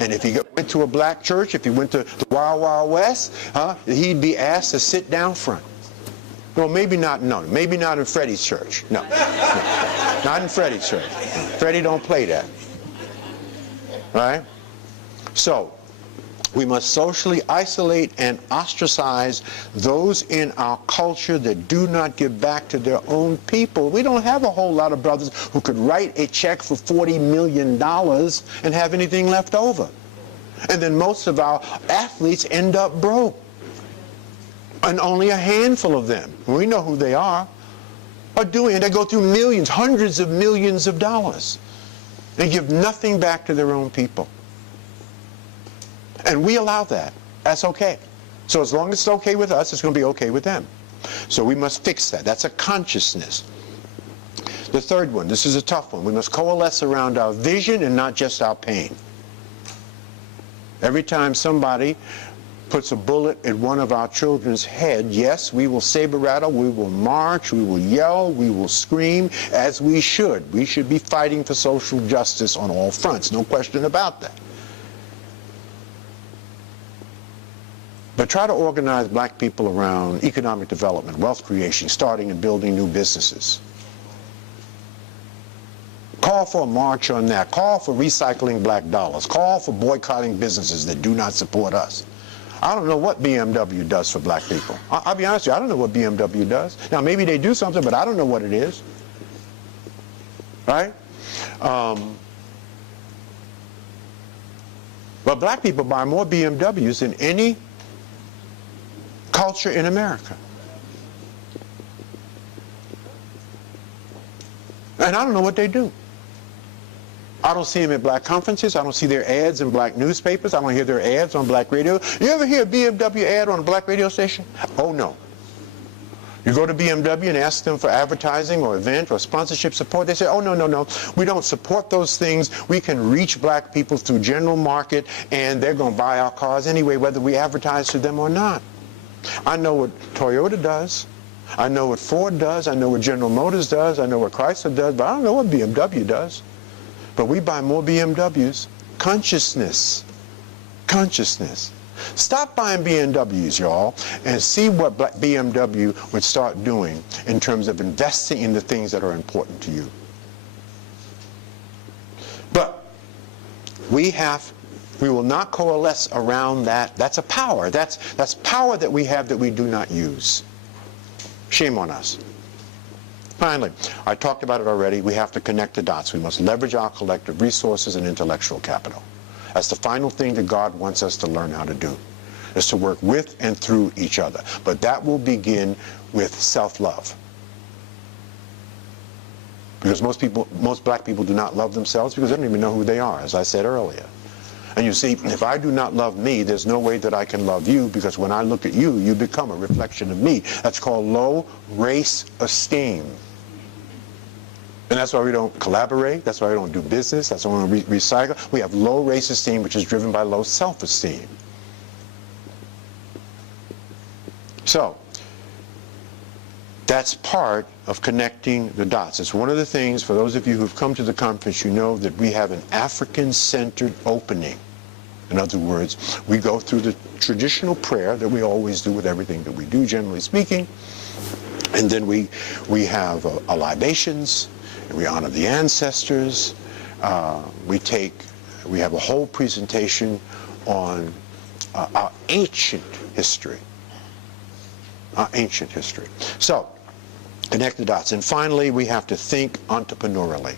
And if he went to a black church, if he went to the Wild Wild West, he'd be asked to sit down front. Well, maybe not in Freddie's church. No, not in Freddie's church. Freddie don't play that. Right? So, we must socially isolate and ostracize those in our culture that do not give back to their own people. We don't have a whole lot of brothers who could write a check for $40 million and have anything left over. And then most of our athletes end up broke. And only a handful of them, we know who they are doing it. They go through millions, hundreds of millions of dollars. They give nothing back to their own people. And we allow that. That's okay. So as long as it's okay with us, it's going to be okay with them. So we must fix that. That's a consciousness. The third one, this is a tough one. We must coalesce around our vision and not just our pain. Every time somebody puts a bullet in one of our children's head, yes, we will saber rattle, we will march, we will yell, we will scream, as we should. We should be fighting for social justice on all fronts, no question about that. But try to organize black people around economic development, wealth creation, starting and building new businesses. Call for a march on that. Call for recycling black dollars. Call for boycotting businesses that do not support us. I don't know what BMW does for black people. I'll be honest with you, I don't know what BMW does. Now, maybe they do something, but I don't know what it is. Right? But black people buy more BMWs than any culture in America. And I don't know what they do. I don't see them at black conferences. I don't see their ads in black newspapers. I don't hear their ads on black radio. You ever hear a BMW ad on a black radio station? Oh, no. You go to BMW and ask them for advertising or event or sponsorship support. They say, oh, no, no, no. We don't support those things. We can reach black people through general market, and they're going to buy our cars anyway, whether we advertise to them or not. I know what Toyota does. I know what Ford does. I know what General Motors does. I know what Chrysler does, but I don't know what BMW does. But we buy more BMWs. Consciousness. Consciousness. Stop buying BMWs, y'all, and see what BMW would start doing in terms of investing in the things that are important to you. But we will not coalesce around that. That's a power. That's power that we have that we do not use. Shame on us. Finally, I talked about it already. We have to connect the dots. We must leverage our collective resources and intellectual capital. That's the final thing that God wants us to learn how to do, is to work with and through each other. But that will begin with self-love. Because most black people do not love themselves because they don't even know who they are, as I said earlier. And you see, if I do not love me, there's no way that I can love you, because when I look at you, you become a reflection of me. That's called low race esteem. And that's why we don't collaborate. That's why we don't do business. That's why we recycle. We have low race esteem, which is driven by low self-esteem. So, that's part of connecting the dots. It's one of the things, for those of you who've come to the conference, you know that we have an African-centered opening. In other words, we go through the traditional prayer that we always do with everything that we do, generally speaking, and then we have a libations, and we honor the ancestors. We have a whole presentation on our ancient history. Our ancient history. So, connect the dots. And finally, we have to think entrepreneurially.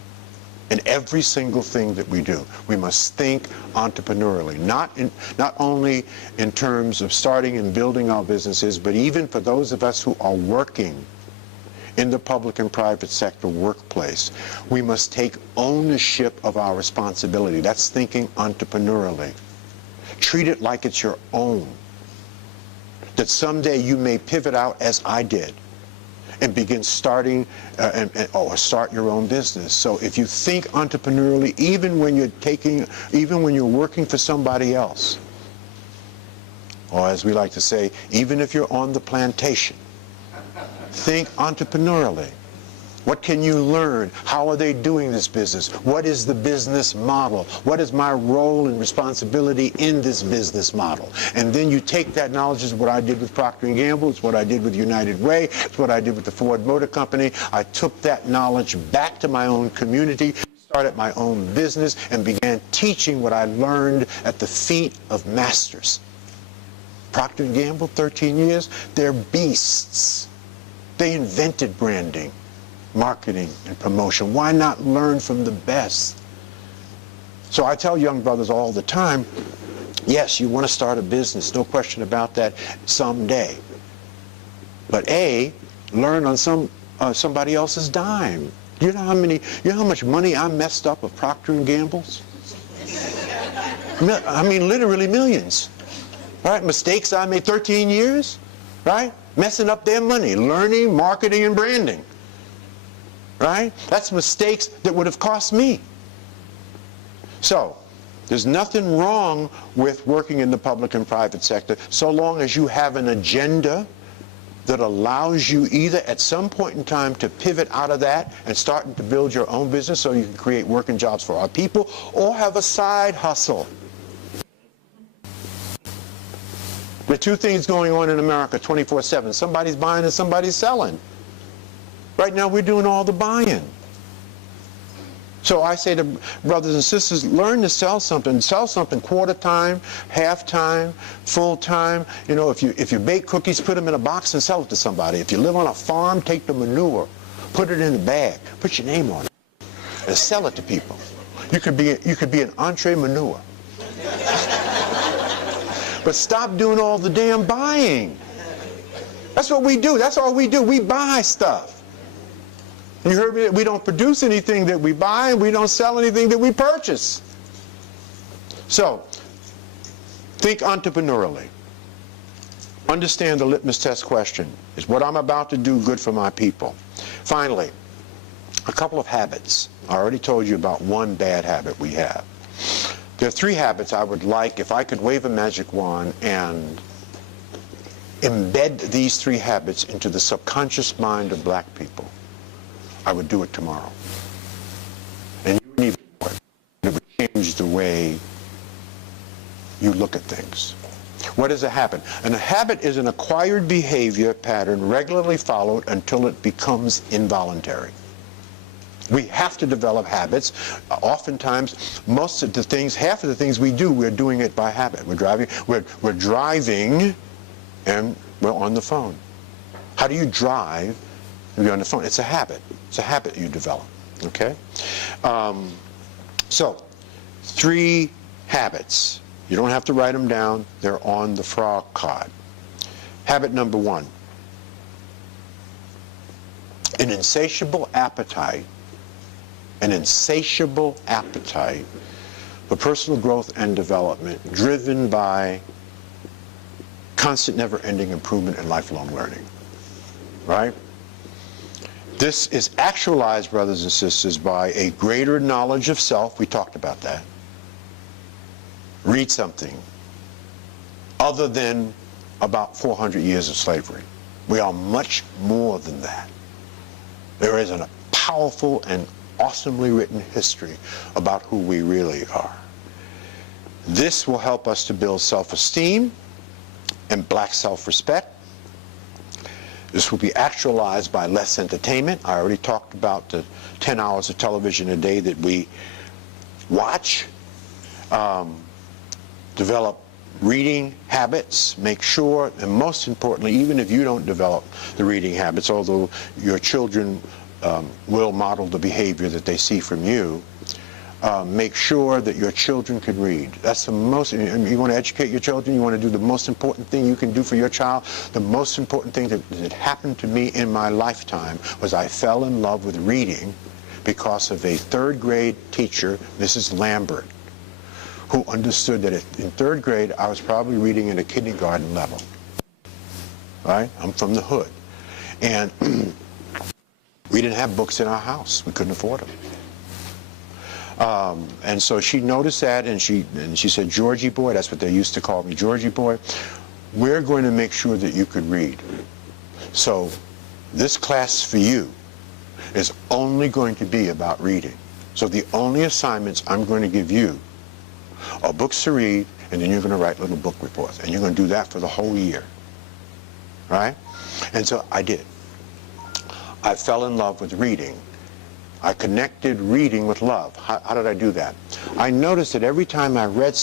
In every single thing that we do, we must think entrepreneurially. Not only in terms of starting and building our businesses, but even for those of us who are working in the public and private sector workplace, we must take ownership of our responsibility. That's thinking entrepreneurially. Treat it like it's your own. That someday you may pivot out, as I did, and begin starting or start your own business. So if you think entrepreneurially, even when you're working for somebody else, or as we like to say, even if you're on the plantation, think entrepreneurially. What can you learn? How are they doing this business? What is the business model? What is my role and responsibility in this business model? And then you take that knowledge. Is what I did with Procter & Gamble. It's what I did with United Way. It's what I did with the Ford Motor Company. I took that knowledge back to my own community, started my own business, and began teaching what I learned at the feet of masters. Procter & Gamble, 13 years, they're beasts. They invented branding, marketing, and promotion. Why not learn from the best? So I tell young brothers all the time, yes, you want to start a business, no question about that, someday. But learn on somebody else's dime. You know how much money I messed up of Procter & Gamble's? I mean, literally millions. Right? Mistakes I made 13 years, right? Messing up their money, learning, marketing, and branding. Right? That's mistakes that would have cost me. So, there's nothing wrong with working in the public and private sector so long as you have an agenda that allows you either at some point in time to pivot out of that and start to build your own business so you can create work and jobs for our people, or have a side hustle. There are two things going on in America 24/7. Somebody's buying and somebody's selling. Right now we're doing all the buying. So I say to brothers and sisters, learn to sell something. Sell something quarter time, half time, full time. You know, if you bake cookies, put them in a box and sell it to somebody. If you live on a farm, take the manure, put it in a bag, put your name on it, and sell it to people. You could be an entrepreneur. But stop doing all the damn buying. That's what we do. That's all we do. We buy stuff. You heard me? We don't produce anything that we buy, and we don't sell anything that we purchase. So, think entrepreneurially. Understand the litmus test question. Is what I'm about to do good for my people? Finally, a couple of habits. I already told you about one bad habit we have. There are three habits I would like, if I could wave a magic wand and embed these three habits into the subconscious mind of black people, I would do it tomorrow. And you wouldn't even know it. It would change the way you look at things. What is a habit? And a habit is an acquired behavior pattern regularly followed until it becomes involuntary. We have to develop habits. Oftentimes, most of the things, half of the things we do, we're doing it by habit. We're driving, and we're on the phone. How do you drive and be on the phone? It's a habit. It's a habit you develop. Okay? So, three habits. You don't have to write them down. They're on the frog card. Habit number one. An insatiable appetite for personal growth and development driven by constant never-ending improvement and lifelong learning. Right? This is actualized, brothers and sisters, by a greater knowledge of self. We talked about that. Read something other than about 400 years of slavery. We are much more than that. There is a powerful and awesomely written history about who we really are. This will help us to build self-esteem and black self-respect. This will be actualized by less entertainment. I already talked about the 10 hours of television a day that we watch. Develop reading habits. Make sure, and most importantly, even if you don't develop the reading habits, although your children will model the behavior that they see from you, make sure that your children can read. That's the most, you want to educate your children, you want to do the most important thing you can do for your child. The most important thing that happened to me in my lifetime was I fell in love with reading because of a third grade teacher, Mrs. Lambert, who understood that in third grade I was probably reading at a kindergarten level. Right? I'm from the hood. And we didn't have books in our house. We couldn't afford them. And so she noticed that, and she said, "Georgie boy," that's what they used to call me, "Georgie boy, we're going to make sure that you could read. So this class is for you. is only going to be about reading. So the only assignments I'm going to give you are books to read, and then you're going to write little book reports. And you're going to do that for the whole year. Right? And so I did. I fell in love with reading. I connected reading with love. How did I do that? I noticed that every time I read